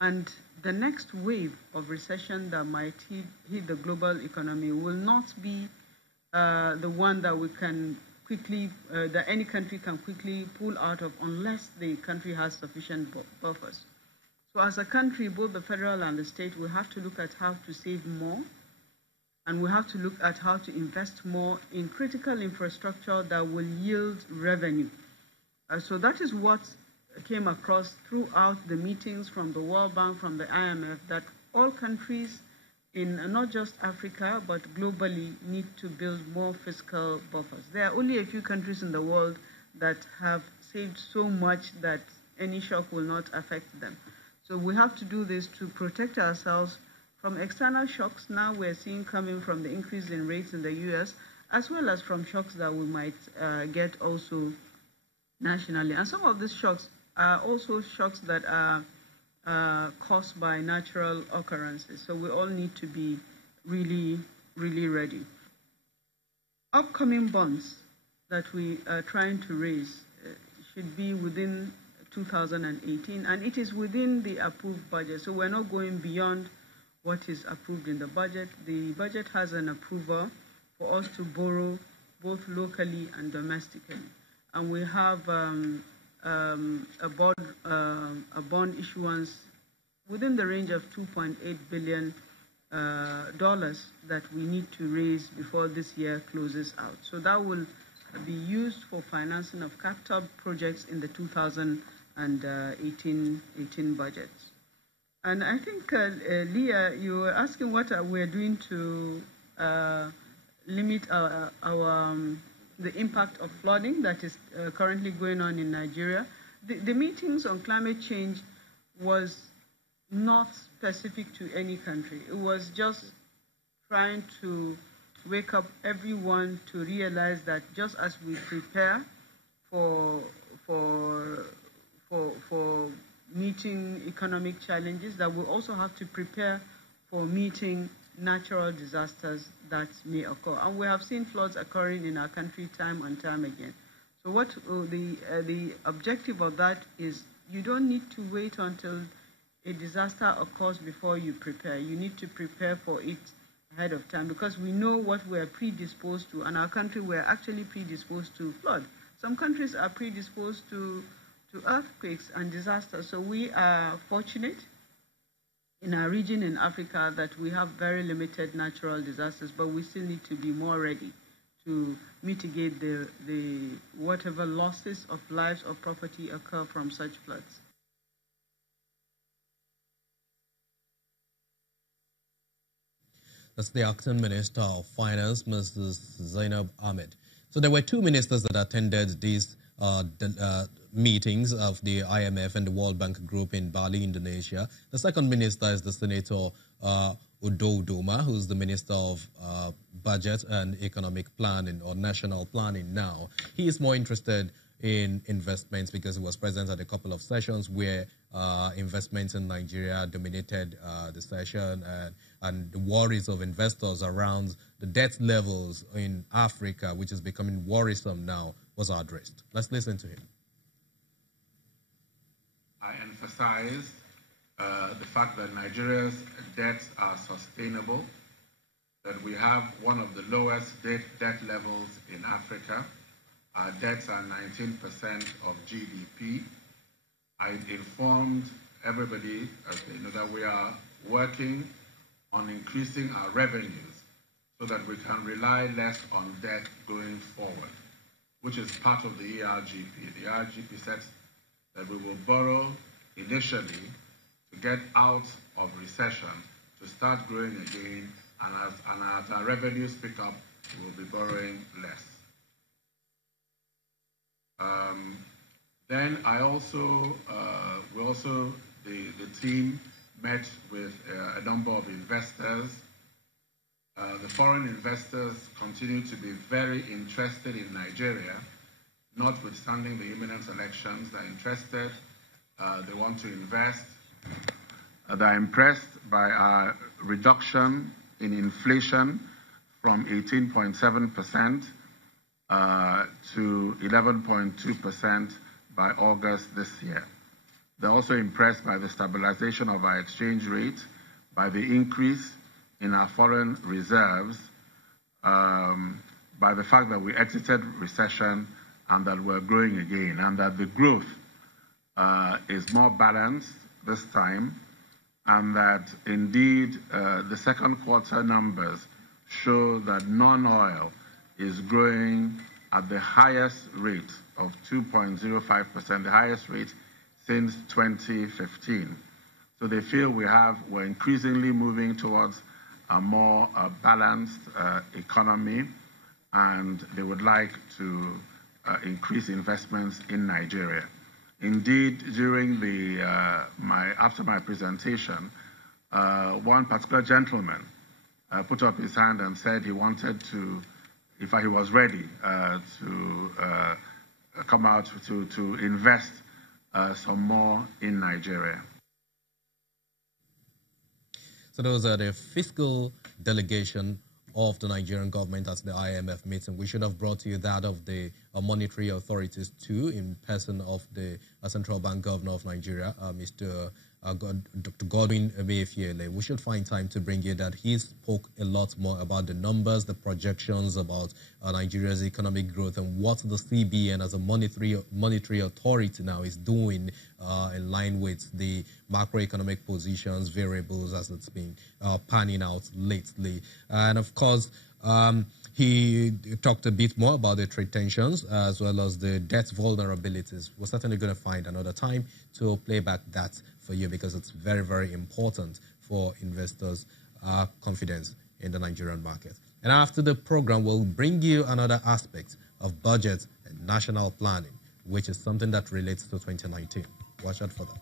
And the next wave of recession that might hit the global economy will not be the one that we can quickly, that any country can quickly pull out of unless the country has sufficient buffers. So as a country, both the federal and the state, we have to look at how to save more, and we have to look at how to invest more in critical infrastructure that will yield revenue. So that is what came across throughout the meetings from the World Bank, from the IMF, that all countries in not just Africa, but globally need to build more fiscal buffers. There are only a few countries in the world that have saved so much that any shock will not affect them. So we have to do this to protect ourselves from external shocks now we're seeing coming from the increase in rates in the US, as well as from shocks that we might get also nationally. And some of these shocks are also shocks that are caused by natural occurrences. So we all need to be really, really ready. Upcoming bonds that we are trying to raise should be within 2018, and it is within the approved budget. So we're not going beyond what is approved in the budget. The budget has an approval for us to borrow both locally and domestically. And we have a bond issuance within the range of $2.8 billion that we need to raise before this year closes out. So that will be used for financing of capital projects in the 2018 budget. And I think, Leah, you were asking what we're doing to limit the impact of flooding that is currently going on in Nigeria. The meetings on climate change was not specific to any country. It was just trying to wake up everyone to realize that just as we prepare for meeting economic challenges, that we also have to prepare for meeting natural disasters that may occur. And we have seen floods occurring in our country time and time again. So what the objective of that is, you don't need to wait until a disaster occurs before you prepare. You need to prepare for it ahead of time, because we know what we're predisposed to. And our country, we're actually predisposed to flood. Some countries are predisposed to earthquakes and disasters. So we are fortunate in our region in Africa that we have very limited natural disasters, but we still need to be more ready to mitigate the whatever losses of lives or property occur from such floods. That's the Acting Minister of Finance, Mrs. Zainab Ahmed. So there were two ministers that attended these meetings of the IMF and the World Bank Group in Bali, Indonesia. The second minister is the Senator Udo Udoma, who's the Minister of Budget and Economic Planning, or National Planning now. He is more interested in investments because he was present at a couple of sessions where investments in Nigeria dominated the session, and the worries of investors around the debt levels in Africa, which is becoming worrisome now, was addressed. Let's listen to him. I emphasize the fact that Nigeria's debts are sustainable, that we have one of the lowest debt levels in Africa. Our debts are 19% of GDP. I informed everybody, as they know, that we are working on increasing our revenues so that we can rely less on debt going forward, which is part of the ERGP. The ERGP says that we will borrow initially to get out of recession, to start growing again, and as our revenues pick up, we will be borrowing less. Then the team met with a number of investors. The foreign investors continue to be very interested in Nigeria, notwithstanding the imminent elections. They're interested, they want to invest. They're impressed by our reduction in inflation from 18.7% to 11.2% by August this year. They're also impressed by the stabilization of our exchange rate, by the increase in our foreign reserves, by the fact that we exited recession and that we're growing again, and that the growth is more balanced this time, and that indeed the second quarter numbers show that non-oil is growing at the highest rate of 2.05%, the highest rate since 2015. So they feel we're increasingly moving towards a more balanced economy, and they would like to increase investments in Nigeria. Indeed, during after my presentation, one particular gentleman put up his hand and said he wanted to, if he was ready to come out to invest some more in Nigeria. So those are the fiscal delegation of the Nigerian government at the IMF meeting. We should have brought to you that of the monetary authorities too, in person of the Central Bank Governor of Nigeria, Dr. Godwin Emefiele. We should find time to bring you that. He spoke a lot more about the numbers, the projections about Nigeria's economic growth, and what the CBN as a monetary authority now is doing in line with the macroeconomic positions, variables as it's been panning out lately. And of course, he talked a bit more about the trade tensions as well as the debt vulnerabilities. We're certainly going to find another time to play back that for you, because it's very, very important for investors' confidence in the Nigerian market. And after the program, we'll bring you another aspect of budget and national planning, which is something that relates to 2019. Watch out for that.